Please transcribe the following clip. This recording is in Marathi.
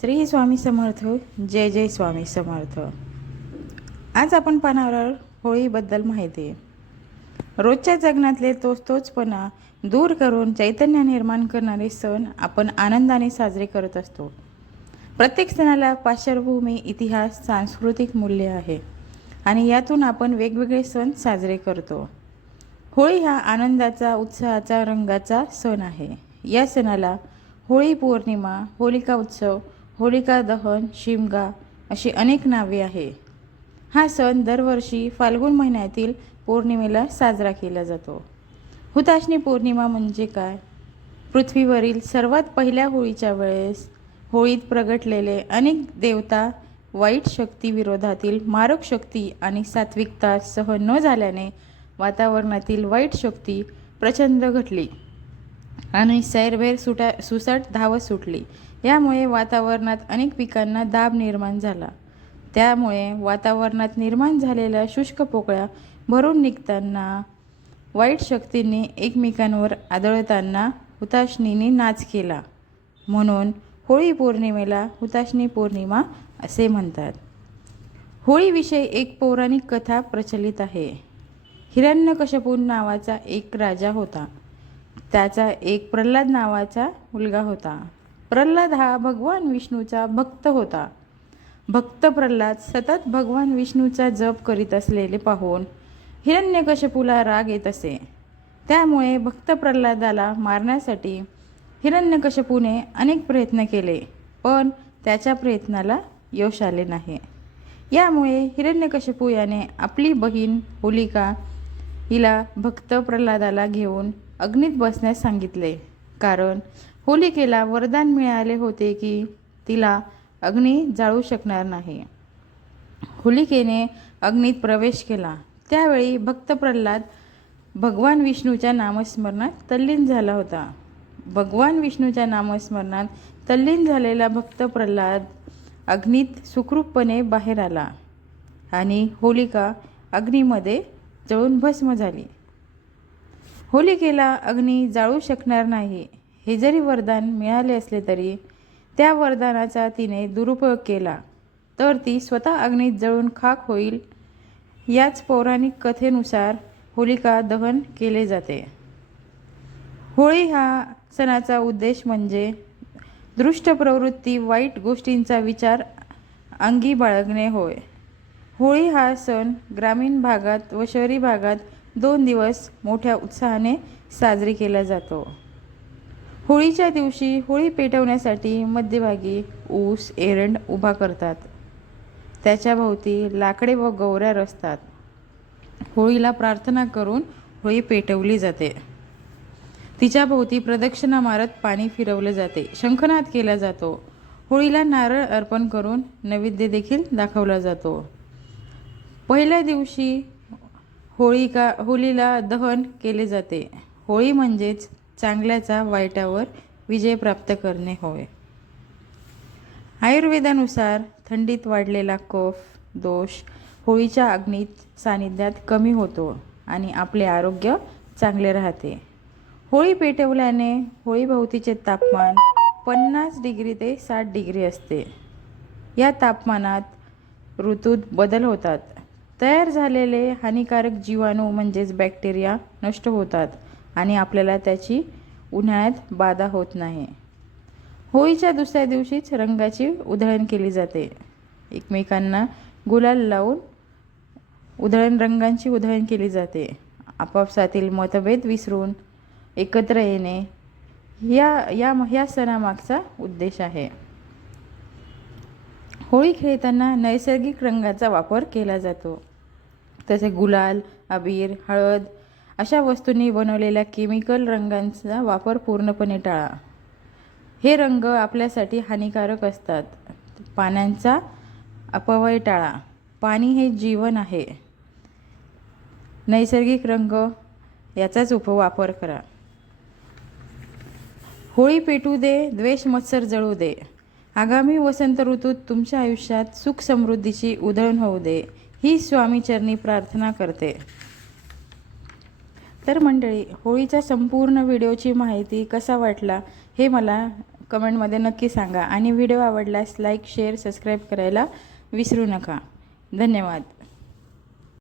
श्री स्वामी समर्थ जय जय स्वामी समर्थ. आज आपण पाहणार होळीबद्दल माहिती. रोजच्या जगण्यातले तोच तोचपणा दूर करून चैतन्य निर्माण करणारे सण आपण आनंदाने साजरे करत असतो. प्रत्येक सणाला पार्श्वभूमी इतिहास सांस्कृतिक मूल्य आहे आणि यातून आपण वेगवेगळे सण साजरे करतो. होळी हा आनंदाचा उत्साहाचा रंगाचा सण आहे. या सणाला होळी पौर्णिमा होलिका उत्सव होलिका दहन शिमगा अशी अनेक नावे आहे. हा सण दरवर्षी फाल्गुन महिन्यातील पौर्णिमेला साजरा केला जातो. हुताशनी पौर्णिमा म्हणजे काय? पृथ्वीवरील सर्वात पहिल्या होळीच्या वेळेस होळीत प्रगटलेले अनेक देवता वाईट शक्तीविरोधातील मारक शक्ती आणि सात्विकता सहन न झाल्याने वातावरणातील वाईट शक्ती प्रचंड घटली. आणि सैरभैर सुटा सुसट धावत सुटली. यामुळे वातावरणात अनेक पिकांना दाब निर्माण झाला. त्यामुळे वातावरणात निर्माण झालेल्या शुष्क पोकळ्या भरून निघताना वाईट शक्तींनी एकमेकांवर आदळताना हुताशनीने नाच केला. म्हणून होळी पौर्णिमेला हुताशनी पौर्णिमा असे म्हणतात. होळीविषयी एक पौराणिक कथा प्रचलित आहे. हिरण्यकशपू नावाचा एक राजा होता. त्याचा एक प्रल्हाद नावाचा मुलगा होता. प्रल्हाद हा भगवान विष्णूचा भक्त होता. भक्त प्रल्हाद सतत भगवान विष्णूचा जप करीत असलेले पाहून हिरण्यकशपूला राग येत असे. त्यामुळे भक्त प्रल्हादाला मारण्यासाठी हिरण्यकशपूने अनेक प्रयत्न केले पण त्याच्या प्रयत्नाला यश आले नाही. यामुळे हिरण्यकशपू याने आपली बहीण होलिका हिला भक्त प्रल्हादाला घेऊन अग्नीत बसण्यास सांगितले. कारण होलिकेला वरदान मिळाले होते की तिला अग्नी जाळू शकणार नाही. होलिकेने अग्नीत प्रवेश केला. त्यावेळी भक्त प्रल्हाद भगवान विष्णूच्या नामस्मरणात तल्लीन झाला होता. भगवान विष्णूच्या नामस्मरणात तल्लीन झालेला भक्त प्रल्हाद अग्नीत सुखरूपपणे बाहेर आला आणि होलिका अग्नीमध्ये जळून भस्म झाली. होलिकेला अग्नी जाळू शकणार नाही. हे जरी वरदान मिळाले असले तरी त्या वरदानाचा तिने दुरुपयोग केला. तर ती स्वतः अग्नीत जळून खाक होईल याच पौराणिक कथेनुसार होलिका दहन केले जाते. होळी हा सणाचा उद्देश म्हणजे दृष्ट प्रवृत्ती वाईट गोष्टींचा विचार अंगी बाळगणे होय. होळी हा सण ग्रामीण भागात व शहरी भागात दोन दिवस मोठ्या उत्साहाने साजरी केला जातो. होळीच्या दिवशी होळी पेटवण्यासाठी मध्यभागी ऊस एरंड उभा करतात. त्याच्या भोवती लाकडे व गौऱ्या रचतात. होळीला प्रार्थना करून होळी पेटवली जाते. तिच्या भोवती प्रदक्षिणा मारत पाणी फिरवले जाते. शंखनाद केला जातो. होळीला नारळ अर्पण करून नैवेद्य देखील दाखवला जातो. पहिल्या दिवशी होळीका होळीला दहन केले जाते. होळी म्हणजेच चांगल्याचा वाईटावर विजय प्राप्त करणे होय. आयुर्वेदानुसार थंडीत वाढलेला कफ दोष होळीच्या अग्नीत सानिध्यात कमी होतो आणि आपले आरोग्य चांगले राहते. होळी पेटवल्याने होळीभोवतीचे तापमान पन्नास डिग्री ते साठ डिग्री असते. या तापमानात ऋतूत बदल होतात. तयार झालेले हानिकारक जीवाणू म्हणजेच बॅक्टेरिया नष्ट होतात आणि आपल्याला त्याची उन्हाळ्यात बाधा होत नाही. होळीच्या दुसऱ्या दिवशीच रंगाची उधळण केली जाते. एकमेकांना गुलाल लावून उधळण रंगांची उधळण केली जाते. आपापसातील मतभेद विसरून एकत्र येणे या या ह्या सणामागचा उद्देश आहे. होळी खेळताना नैसर्गिक रंगाचा वापर केला जातो. तसे गुलाल अबीर हळद अशा वस्तूंनी बनवलेल्या केमिकल रंगांचा वापर पूर्णपणे टाळा. हे रंग आपल्यासाठी हानिकारक असतात. पाण्याचा अपव्यय टाळा. पाणी हे जीवन आहे. नैसर्गिक रंग याचाच उपवापर करा. होळी पेटू दे द्वेष मत्सर जळू दे. आगामी वसंत ऋतूत तुमच्या आयुष्यात सुख समृद्धीची उधळण होऊ दे. ही स्वामीचरणी प्रार्थना करते. तर मंडळी होळीच्या संपूर्ण व्हिडिओची माहिती कसा वाटला हे मला कमेंटमध्ये नक्की सांगा. आणि व्हिडिओ आवडल्यास लाईक शेअर सबस्क्राईब करायला विसरू नका. धन्यवाद.